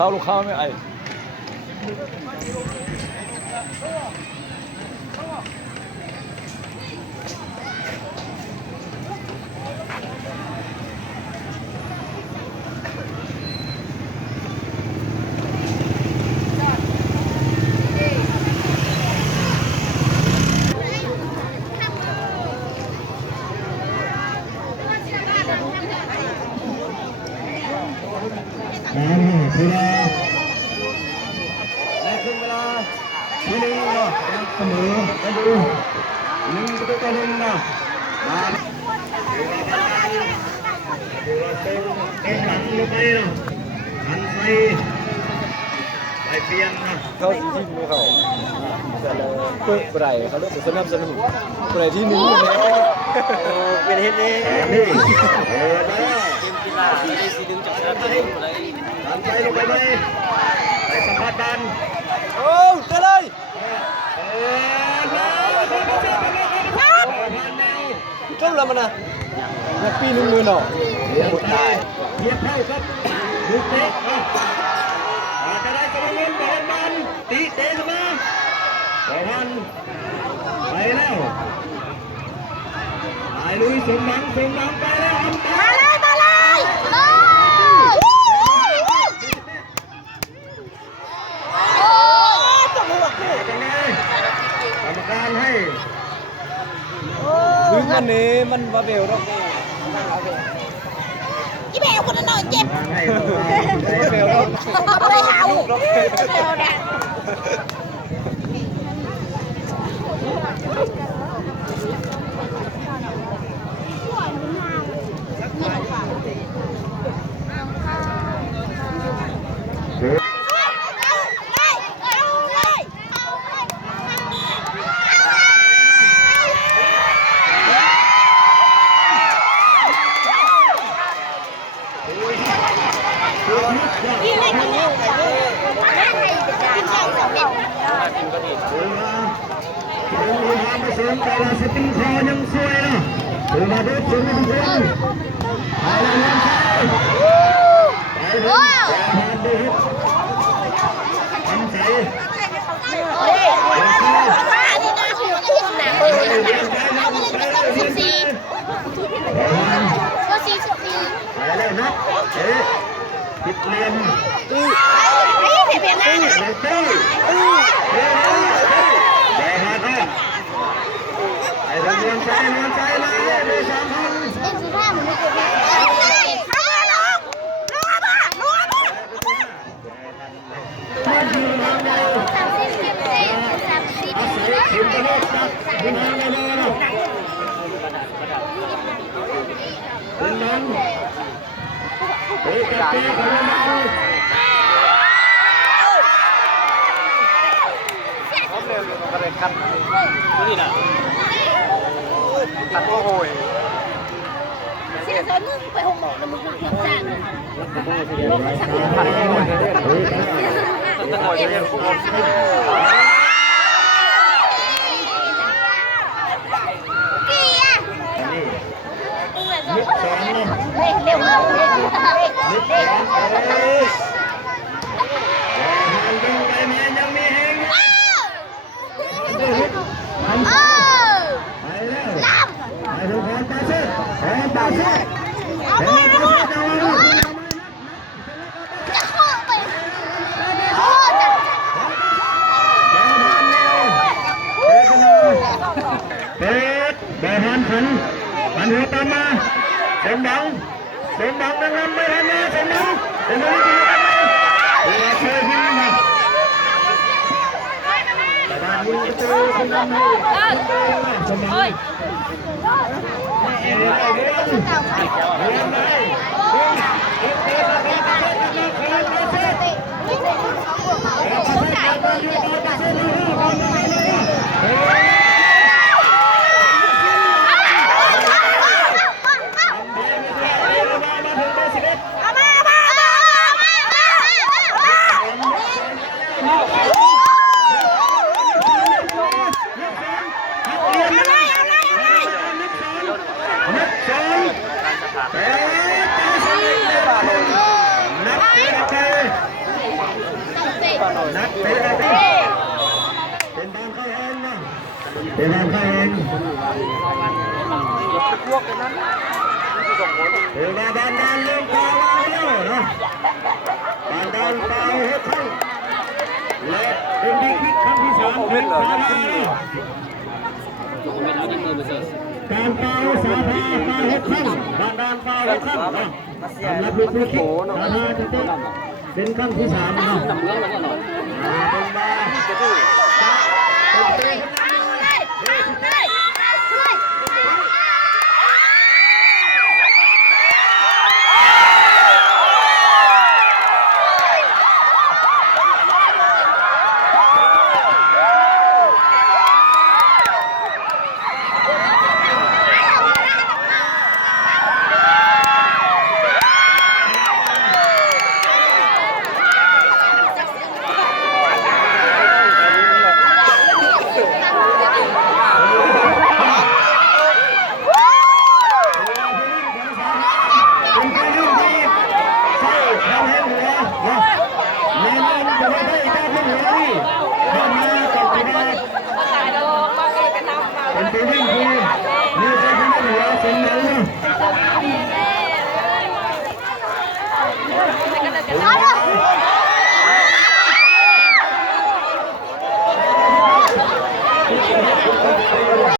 ข้าวไม่ไอทีละในครึ่งเวลาทีหนึ่งเนาะเสมอไปดู1-1เนาะมาดูว่าตรงเป็นหลังลงไปเนาะหันไปเปลี่ยนนะ เขาจริงๆไม่เขาแต่ละเปิดไรเขาเลือกสนับสนุนไรที่หนึ่งเป็นเฮ็ดเองนี่เกมกีฬาได้สีดึงจากสนับสนุนอะไรหันไปลงไปเลยไปสัมผัสดันโอ้เจอเลยจบแล้วมันนะนักปีนึงมือเนาะหมดได้เหยียบเข้าครับลูกเตะจะได้กำลังเงินบอลมันตีเตะมาบอลมันไปแล้วไปลุยสมบังไปแล้วมาเลยกรรมการให้ถึงวันนี้มันว่าเบลต้องอีเบลคนนั้นหน่อยเจ็บเบลต้องเอาไปหาลูกเบลเนี่ยแต่สติงคอยังสวยเนาะถือมาดูถือมาดูไปแล้วน้ำใส่ไปเลยมาดูน้ำใส่ไปแล้วนะติดเลียนเปลี่ยนหน้าเนี่ยไอ้เรื่องใจเลยดูสามพันเอ็นสุดท้ายมันไม่เกิดคันนี่นะคันโอ้โหเสียสนมึงไปหงหมอกนะมึงคือเรื่องจ้างลงมาสักคันโอ้โหเนี่ยเร็วมากเลยหันหัวตามมาเสียงดังดังไม่ทันนะเสียงดังเสียงดังเวลาเชื่อพิมพ์นะแต่บ้านนี้เจอคนดังให้สมองเรียน เป็นทางเข้าเองนะเป็นทางเข้าเองเดี๋ยวมาบ้านดันเลี้ยงปลาไว้แล้วนะบ้านดันปลาเฮ็ดทั้งและเป็นดีคิดคำที่สามเป็นปลาการปลาสาธาปลาเฮ็ดทั้งบ้านดันปลาเฮ็ดทั้งนะสำหรับลูกผู้คิดสาธาจริงๆเป็นคำที่สามนะเป็นมาเป็นเต้นเอา